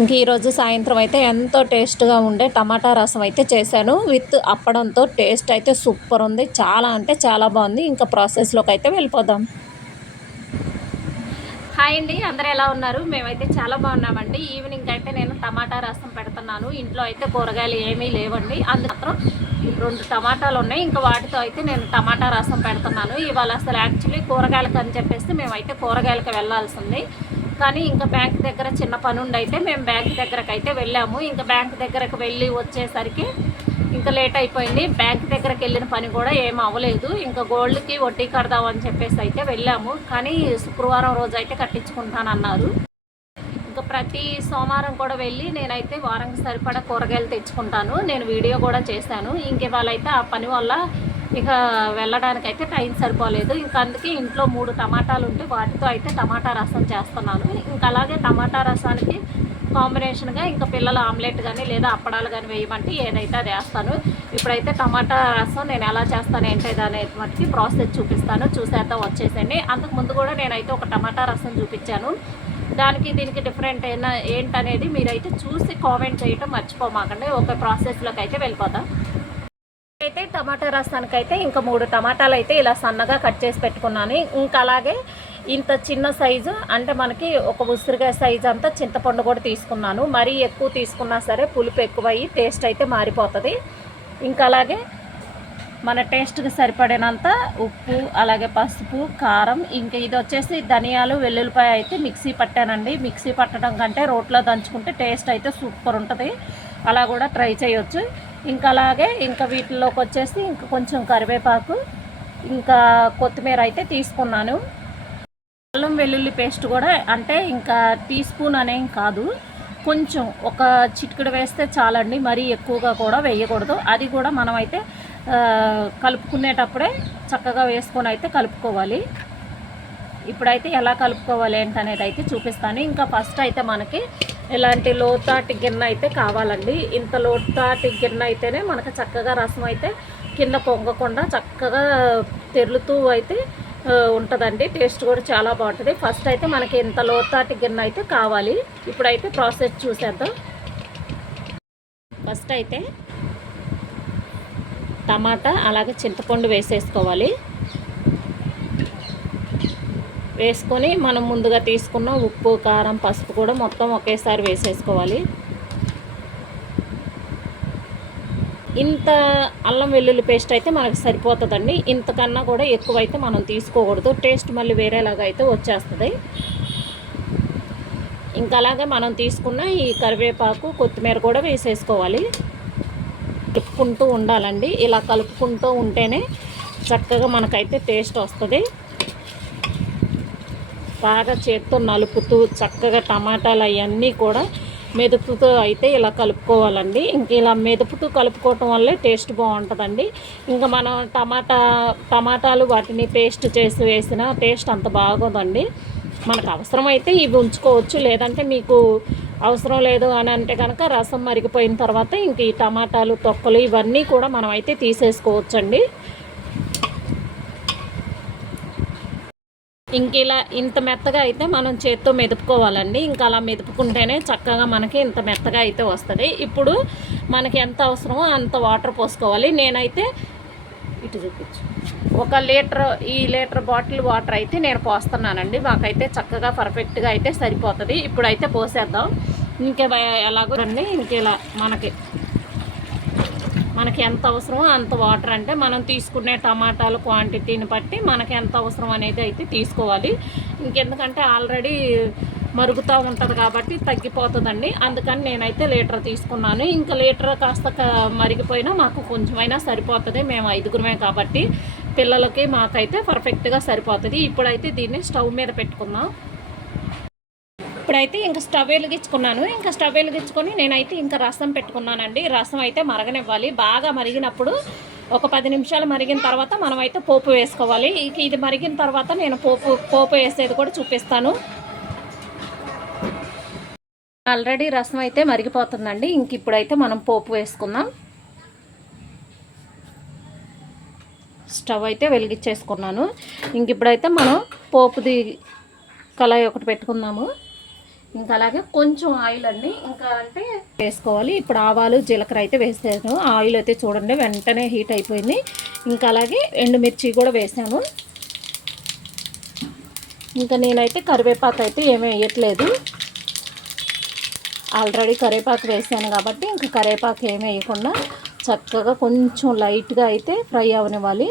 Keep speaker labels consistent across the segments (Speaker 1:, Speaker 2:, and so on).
Speaker 1: ఇంక ఈరోజు సాయంత్రం అయితే ఎంతో టేస్ట్గా ఉండే టమాటా రసం అయితే చేశాను. విత్ అప్పడంతో టేస్ట్ అయితే సూపర్ ఉంది. చాలా అంటే చాలా బాగుంది. ఇంకా ప్రాసెస్లోకి అయితే వెళ్ళిపోదాం. హాయ్ అండి. అందరూ ఎలా ఉన్నారు? మేమైతే చాలా బాగున్నామండి. ఈవినింగ్ అయితే నేను టమాటా రసం పెడుతున్నాను. ఇంట్లో అయితే కూరగాయలు ఏమీ లేవండి. అందు రెండు టమాటాలు ఉన్నాయి. ఇంకా వాటితో అయితే నేను టమాటా రసం పెడుతున్నాను. ఇవాళ అసలు యాక్చువల్లీ కూరగాయలకు అని చెప్పేసి మేమైతే కూరగాయలకు వెళ్ళాల్సింది. కానీ ఇంకా బ్యాంక్ దగ్గర చిన్న పని ఉండి అయితే మేము బ్యాంక్ దగ్గరకు అయితే వెళ్ళాము. ఇంకా బ్యాంక్ దగ్గరకు వెళ్ళి వచ్చేసరికి ఇంకా లేట్ అయిపోయింది. బ్యాంక్ దగ్గరకు వెళ్ళిన పని కూడా ఏం అవ్వలేదు. ఇంకా గోల్డ్కి వడ్డీ కడదామని చెప్పేసి అయితే వెళ్ళాము. కానీ శుక్రవారం రోజు అయితే కట్టించుకుంటానన్నారు. ఇంకా ప్రతి సోమవారం కూడా వెళ్ళి నేనైతే వారానికి సరిపడా కూరగాయలు తెచ్చుకుంటాను. నేను వీడియో కూడా చేశాను. ఇంక ఇవాళైతే ఆ పని వల్ల ఇక వెళ్ళడానికి అయితే టైం సరిపోలేదు. ఇంకా అందుకే ఇంట్లో మూడు టమాటాలు ఉంటే వాటితో అయితే టమాటా రసం చేస్తున్నాను. ఇంకా అలాగే టమాటా రసానికి కాంబినేషన్గా ఇంకా పిల్లల ఆమ్లెట్ కానీ లేదా అప్పడాలు కానీ వేయమంటే ఏదైతే అది వేస్తాను. ఇప్పుడైతే టమాటా రసం నేను ఎలా చేస్తాను ఏంటి అనేటువంటి ప్రాసెస్ చూపిస్తాను. చూసేద్దాం వచ్చేసండి అంతకు ముందు కూడా నేనైతే ఒక టమాటా రసం చూపించాను. దానికి దీనికి డిఫరెంట్ అయినా ఏంటనేది మీరైతే చూసి కామెంట్ చేయటం మర్చిపోమాకండి. ఒక ప్రాసెస్లోకి అయితే వెళ్ళిపోతాం. అయితే టమాటా రసానికి అయితే ఇంకా మూడు టమాటాలు అయితే ఇలా సన్నగా కట్ చేసి పెట్టుకున్నాను. ఇంకా అలాగే ఇంత చిన్న సైజు అంటే మనకి ఒక ఉసిరికాయ సైజు అంతా చింతపండు కూడా తీసుకున్నాను. మరీ ఎక్కువ తీసుకున్నా సరే పులుపు ఎక్కువయ్యి టేస్ట్ అయితే మారిపోతుంది. ఇంకా అలాగే మన టేస్ట్కి సరిపడినంత ఉప్పు అలాగే పసుపు కారం ఇంకా ఇది వచ్చేసి ధనియాలు వెల్లుల్లిపాయ అయితే మిక్సీ పట్టానండి. మిక్సీ పట్టడం కంటే రోట్లో దంచుకుంటే టేస్ట్ అయితే సూపర్ ఉంటుంది. అలా కూడా ట్రై చేయొచ్చు. ఇంకా అలాగే ఇంకా వీటిలోకి వచ్చేసి ఇంకా కొంచెం కరివేపాకు ఇంకా కొత్తిమీర అయితే తీసుకున్నాను. అల్లం వెల్లుల్లి పేస్ట్ కూడా అంటే ఇంకా టీ స్పూన్ అనేం కాదు. కొంచెం ఒక చిటికెడు వేస్తే చాలండి మరీ ఎక్కువగా కూడా వేయకూడదు. అది కూడా మనమైతే కలుపుకునేటప్పుడే చక్కగా వేసుకొని అయితే కలుపుకోవాలి. ఇప్పుడైతే ఎలా కలుపుకోవాలి ఏంటనేది అయితే చూపిస్తాను. ఇంకా ఫస్ట్ అయితే మనకి ఇలాంటి లోతాటి గిన్నె అయితే కావాలండి. ఇంత లోతాటి గిన్నె అయితేనే మనకు చక్కగా రసం అయితే కింద పొంగకుండా చక్కగా తెరులుతూ అయితే ఉంటుందండి. టేస్ట్ కూడా చాలా బాగుంటుంది. ఫస్ట్ అయితే మనకి ఇంత లోతాటి గిన్నె అయితే కావాలి. ఇప్పుడైతే ప్రాసెస్ చూసేద్దాం. ఫస్ట్ అయితే టమాటా అలాగే చింతపండు వేసేసుకోవాలి. వేసుకొని మనం ముందుగా తీసుకున్న ఉప్పు కారం పసుపు కూడా మొత్తం ఒకేసారి వేసేసుకోవాలి. ఇంత అల్లం వెల్లుల్లి పేస్ట్ అయితే మనకు సరిపోతుందండి. ఇంతకన్నా కూడా ఎక్కువైతే మనం తీసుకోకూడదు. టేస్ట్ మళ్ళీ వేరేలాగా అయితే వచ్చేస్తుంది. ఇంకా అలాగే మనం తీసుకున్న ఈ కరివేపాకు కొత్తిమీర కూడా వేసేసుకోవాలి. కలుపుకుంటూ ఉండాలండి. ఇలా కలుపుకుంటూ ఉంటేనే చక్కగా మనకైతే టేస్ట్ వస్తుంది. బాగా చేత్తో నలుపుతూ చక్కగా టమాటాలు అవన్నీ కూడా మెదుపుతో అయితే ఇలా కలుపుకోవాలండి. ఇంక ఇలా మెదుపుతూ కలుపుకోవటం వల్లే టేస్ట్ బాగుంటుందండి. ఇంకా మనం టమాటా టమాటాలు వాటిని పేస్ట్ చేసి వేసిన టేస్ట్ అంత బాగోదండి. మనకు అవసరమైతే ఇవి ఉంచుకోవచ్చు. లేదంటే మీకు అవసరం లేదు అని అంటే కనుక రసం మరిగిపోయిన తర్వాత ఇంక ఈ టమాటాలు తొక్కలు ఇవన్నీ కూడా మనం అయితే తీసేసుకోవచ్చండి. ఇంక ఇలా ఇంత మెత్తగా అయితే మనం చేత్తో మెదుపుకోవాలండి. ఇంకా అలా మెదుపుకుంటేనే చక్కగా మనకి ఇంత మెత్తగా అయితే వస్తుంది. ఇప్పుడు మనకి ఎంత అవసరమో అంత వాటర్ పోసుకోవాలి. నేనైతే ఇటు చూపించు. ఒక లీటర్ ఈ లీటర్ బాటిల్ వాటర్ అయితే నేను పోస్తున్నానండి. మాకైతే చక్కగా పర్ఫెక్ట్గా అయితే సరిపోతుంది. ఇప్పుడైతే పోసేద్దాం. ఇంకే ఎలాగో రండి. ఇంకెలా మనకి మనకి ఎంత అవసరమో అంత వాటర్ అంటే మనం తీసుకునే టమాటాల క్వాంటిటీని బట్టి మనకి ఎంత అవసరం అనేది అయితే తీసుకోవాలి. ఇంకెందుకంటే ఆల్రెడీ మరుగుతూ ఉంటుంది కాబట్టి తగ్గిపోతుందండి. అందుకని నేనైతే లీటర్ తీసుకున్నాను. ఇంకా లీటర్ కాస్త మరిగిపోయినా మాకు కొంచెమైనా సరిపోతుంది. మేము ఐదుగురమే కాబట్టి పిల్లలకి మాకైతే పర్ఫెక్ట్గా సరిపోతుంది. ఇప్పుడైతే దీన్ని స్టవ్ మీద పెట్టుకుందాం. ఇప్పుడైతే ఇంకా స్టవ్ వెలిగించుకున్నాను. ఇంకా స్టవ్ వెలిగించుకొని నేనైతే ఇంకా రసం పెట్టుకున్నానండి. రసం అయితే మరగనివ్వాలి. బాగా మరిగినప్పుడు ఒక పది నిమిషాలు మరిగిన తర్వాత మనం అయితే పోపు వేసుకోవాలి. ఇది మరిగిన తర్వాత నేను పోపు పోపు వేసేది కూడా చూపిస్తాను. ఆల్రెడీ రసం అయితే మరిగిపోతుందండి. ఇంక ఇప్పుడైతే మనం పోపు వేసుకుందాం. స్టవ్ అయితే వెలిగించేసుకున్నాను. ఇంక ఇప్పుడైతే మనం పోపుది కళాయి ఒకటి పెట్టుకుందాము. ఇంకా అలాగే కొంచెం ఆయిల్ అండి. ఇంకా అంటే వేసుకోవాలి. ఇప్పుడు ఆవాలు జీలకర్ర అయితే వేసాను ఆయిల్ అయితే చూడండి వెంటనే హీట్ అయిపోయింది. ఇంకా అలాగే ఎండుమిర్చి కూడా వేసాను. ఇంకా నేనైతే కరివేపాకు అయితే ఏమీ వేయట్లేదు. ఆల్రెడీ కరివేపాకు వేసాను కాబట్టి ఇంకా కరివేపాకు ఏమి వేయకుండా చక్కగా కొంచెం లైట్గా అయితే ఫ్రై అవనివ్వాలి.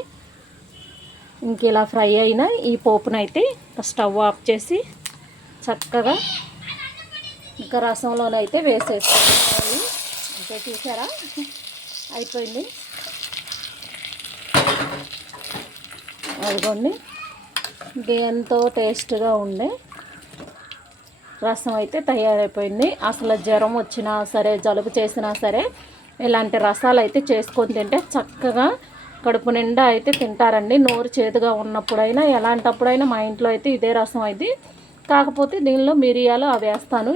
Speaker 1: ఇంక ఇలా ఫ్రై అయిన ఈ పోపునైతే స్టవ్ ఆఫ్ చేసి చక్కగా ఇంకా రసంలోనైతే వేసేసుకోవాలి. అంటే చూసారా? అయిపోయింది. అదిగోండి. ఇది ఎంతో టేస్ట్గా ఉండే రసం అయితే తయారైపోయింది. అసలు జ్వరం వచ్చినా సరే జలుబు చేసినా సరే ఇలాంటి రసాలు అయితే చేసుకొని తింటే చక్కగా కడుపు నిండా అయితే తింటారండి. నోరు చేదుగా ఉన్నప్పుడైనా ఎలాంటప్పుడైనా మా ఇంట్లో అయితే ఇదే రసం అయితే కాకపోతే దీనిలో మిరియాలు అవి వేస్తాను.